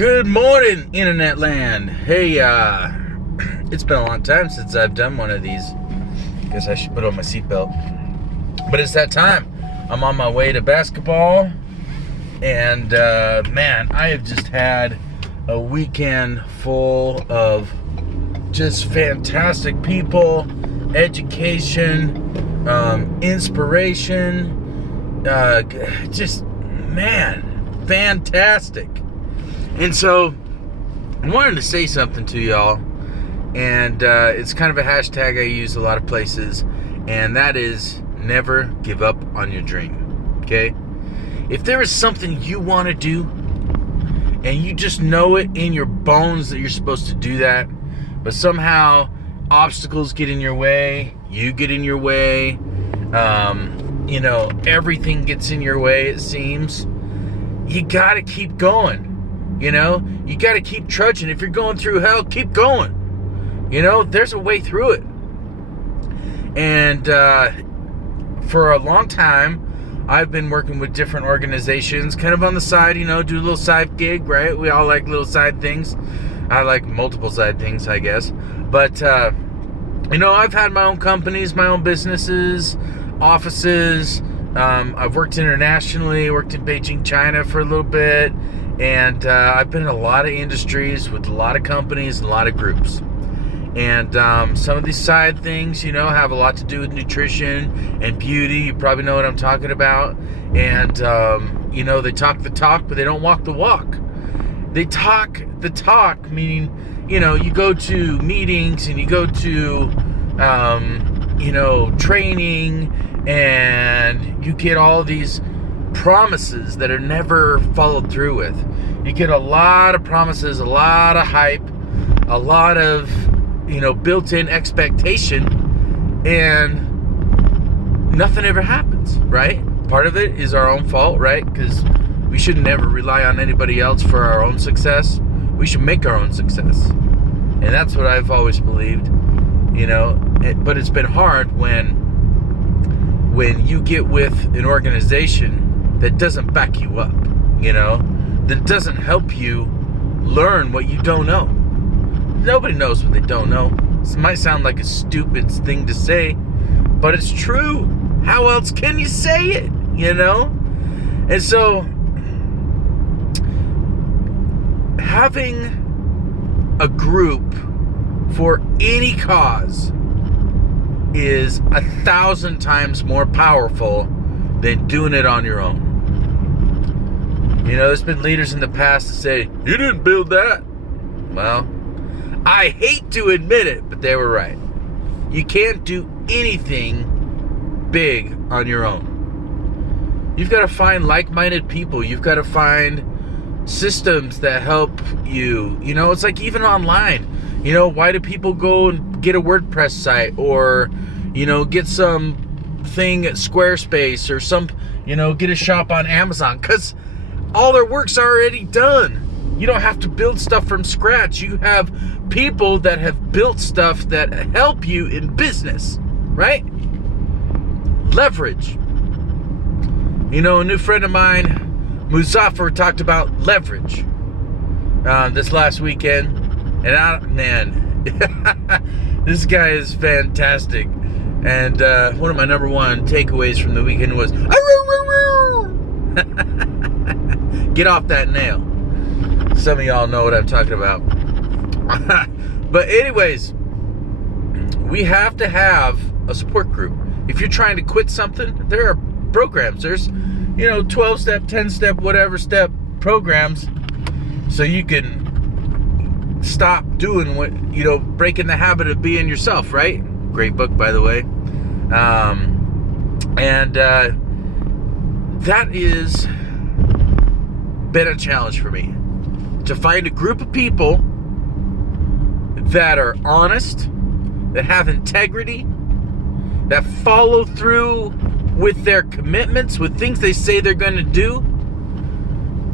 Good morning, internet land. Hey, it's been a long time since I've done one of these. Guess I should put on my seatbelt. But it's that time. I'm on my way to basketball. And, man, I have just had a weekend full of just fantastic people, education, inspiration. Just, man, fantastic. And so, I wanted to say something to y'all, and it's kind of a hashtag I use a lot of places, and that is never give up on your dream, okay? If there is something you want to do, and you just know it in your bones that you're supposed to do that, but somehow obstacles get in your way, you get in your way, everything gets in your way, it seems, you gotta keep going. You gotta keep trudging. If you're going through hell, keep going. There's a way through it. And for a long time, I've been working with different organizations, kind of on the side, do a little side gig, right? We all like little side things. I like multiple side things, I guess. But, I've had my own companies, my own businesses, offices. I've worked internationally, worked in Beijing, China for a little bit. And I've been in a lot of industries with a lot of companies and a lot of groups. And some of these side things, have a lot to do with nutrition and beauty. You probably know what I'm talking about. And, they talk the talk, but they don't walk the walk. They talk the talk, meaning, you go to meetings and you go to, training, and you get all these promises that are never followed through with. You get a lot of promises, a lot of hype, a lot of, built-in expectation, and nothing ever happens, right? Part of it is our own fault, right? Because we should never rely on anybody else for our own success. We should make our own success. And that's what I've always believed, but it's been hard when you get with an organization that doesn't back you up, that doesn't help you learn what you don't know. Nobody knows what they don't know. This might sound like a stupid thing to say, but it's true. How else can you say it, And so, having a group for any cause is 1,000 times more powerful than doing it on your own. There's been leaders in the past that say, you didn't build that. Well, I hate to admit it, but they were right. You can't do anything big on your own. You've got to find like-minded people. You've got to find systems that help you. It's like even online. Why do people go and get a WordPress site or, get some thing at Squarespace or get a shop on Amazon? Because all their work's already done. You don't have to build stuff from scratch. You have people that have built stuff that help you in business, right? Leverage. A new friend of mine, Muzaffar, talked about leverage this last weekend. And this guy is fantastic. And one of my number one takeaways from the weekend was, get off that nail. Some of y'all know what I'm talking about. But anyways, we have to have a support group. If you're trying to quit something, there are programs. There's, 12-step, 10-step, whatever step programs, so you can stop doing what, breaking the habit of being yourself, right? Great book, by the way. That is been a challenge for me, to find a group of people that are honest, that have integrity, that follow through with their commitments, with things they say they're going to do.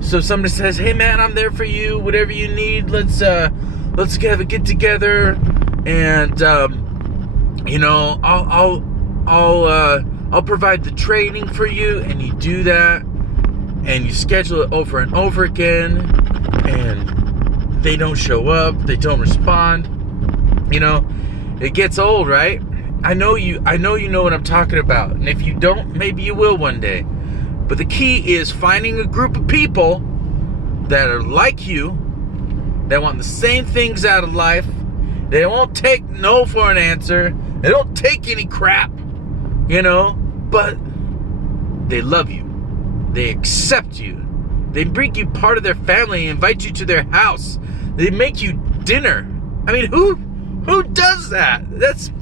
So somebody says, hey man, I'm there for you, whatever you need, let's have a get together, and I'll provide the training for you, and you do that, and you schedule it over and over again, and they don't show up, they don't respond. It gets old, right? I know you know what I'm talking about. And if you don't, maybe you will one day. But the key is finding a group of people that are like you, that want the same things out of life. They won't take no for an answer. They don't take any crap, but they love you. They accept you. They bring you part of their family and invite you to their house. They make you dinner. I mean, who does that? That's,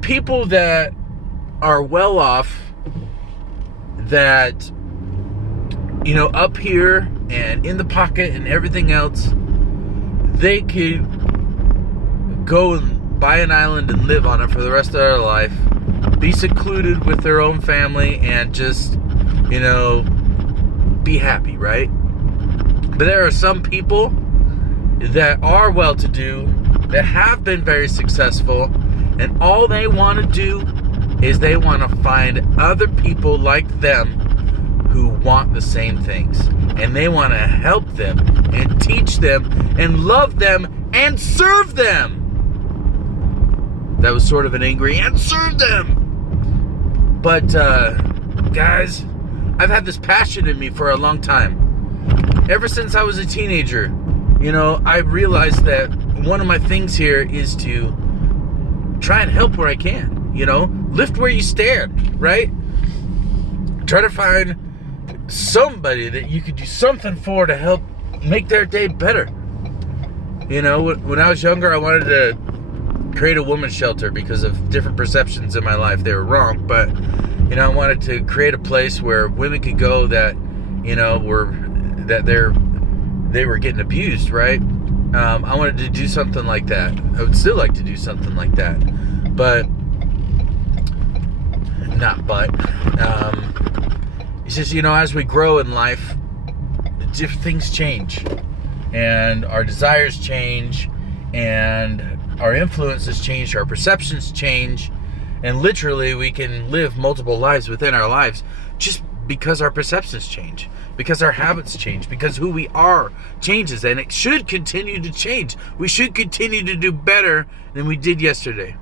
people that are well off, that, up here and in the pocket and everything else, they could go and buy an island and live on it for the rest of their life, be secluded with their own family, and just, be happy, right? But there are some people that are well-to-do, that have been very successful, and all they want to do is they want to find other people like them who want the same things, and they want to help them and teach them and love them and serve them. That was sort of an angry and serve them. But guys, I've had this passion in me for a long time. Ever since I was a teenager, I realized that one of my things here is to try and help where I can, lift where you stand, right? Try to find somebody that you could do something for to help make their day better. When I was younger, I wanted to create a women's shelter because of different perceptions in my life. They were wrong, but, I wanted to create a place where women could go that, they were getting abused, right? I wanted to do something like that. I would still like to do something like that. It's just, as we grow in life, different things change. And our desires change. And our influences change. Our perceptions change. And literally, we can live multiple lives within our lives just because our perceptions change. Because our habits change, because who we are changes, and it should continue to change. We should continue to do better than we did yesterday.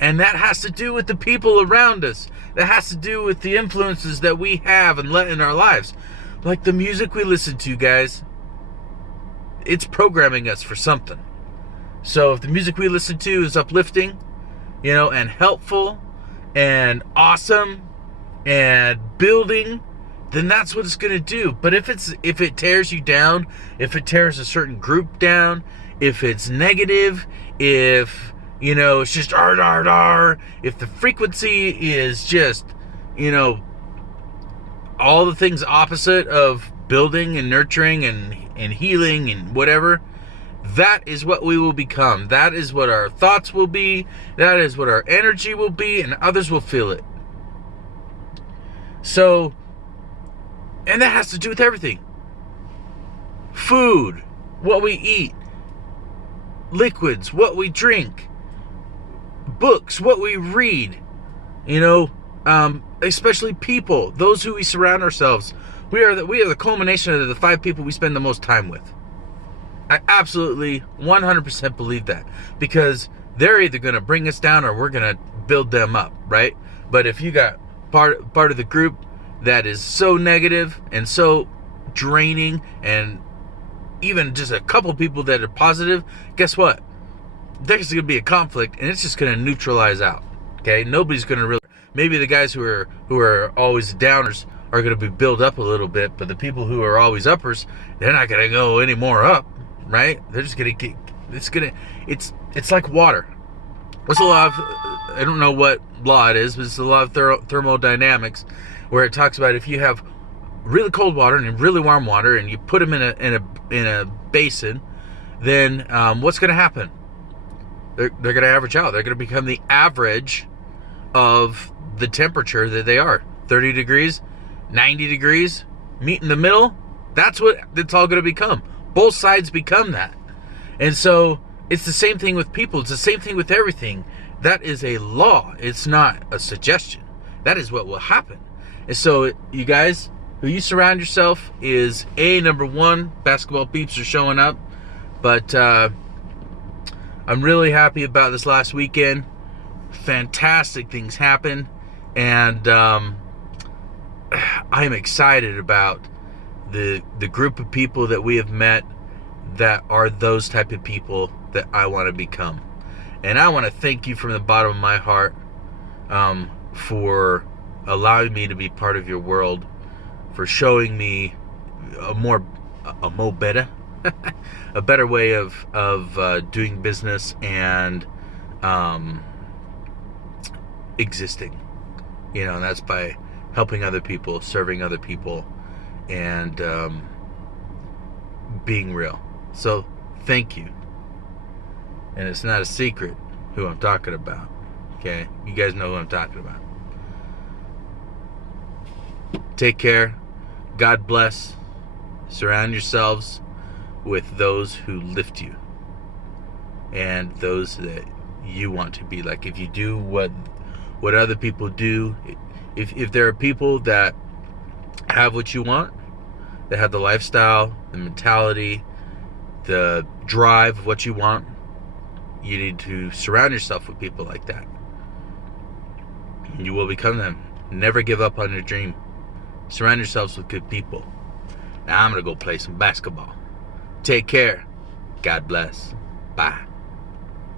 And that has to do with the people around us. That has to do with the influences that we have and let in our lives. Like the music we listen to, guys. It's programming us for something. So if the music we listen to is uplifting, and helpful, and awesome, and building, then that's what it's going to do. But if it tears you down, if it tears a certain group down, if it's negative, if, it's just if the frequency is just, all the things opposite of building and nurturing and healing and whatever, that is what we will become. That is what our thoughts will be. That is what our energy will be, and others will feel it. So, and that has to do with everything. Food, what we eat, liquids, what we drink, books, what we read, especially people, those who we surround ourselves. We are the culmination of the 5 people we spend the most time with. I absolutely 100% believe that, because they're either going to bring us down or we're going to build them up, right? But if you got part of the group that is so negative and so draining, and even just a couple people that are positive, guess what? There's going to be a conflict, and it's just going to neutralize out. Okay, nobody's going to really. Maybe the guys who are always downers are going to be built up a little bit, but the people who are always uppers, they're not going to go any more up, right? They're just going to get. It's like water. What's the law of? I don't know what law it is, but it's the law of thermodynamics, where it talks about if you have really cold water and really warm water, and you put them in a basin, then what's going to happen? They're going to average out. They're going to become the average of the temperature that they are. 30 degrees, 90 degrees, meet in the middle. That's what it's all going to become. Both sides become that. And so it's the same thing with people. It's the same thing with everything. That is a law. It's not a suggestion. That is what will happen. And so, you guys, who you surround yourself is number one. Basketball peeps are showing up, but I'm really happy about this last weekend. Fantastic things happened, and I am excited about the group of people that we have met that are those type of people that I want to become. And I want to thank you from the bottom of my heart for allowing me to be part of your world, for showing me a better way of doing business and existing. And that's by helping other people, serving other people, and being real. So thank you. And it's not a secret who I'm talking about. Okay? You guys know who I'm talking about. Take care. God bless. Surround yourselves with those who lift you and those that you want to be like. If you do what other people do, if there are people that have what you want, that have the lifestyle, the mentality, the drive of what you want, you need to surround yourself with people like that. You will become them. Never give up on your dream. Surround yourselves with good people. Now I'm going to go play some basketball. Take care. God bless. Bye.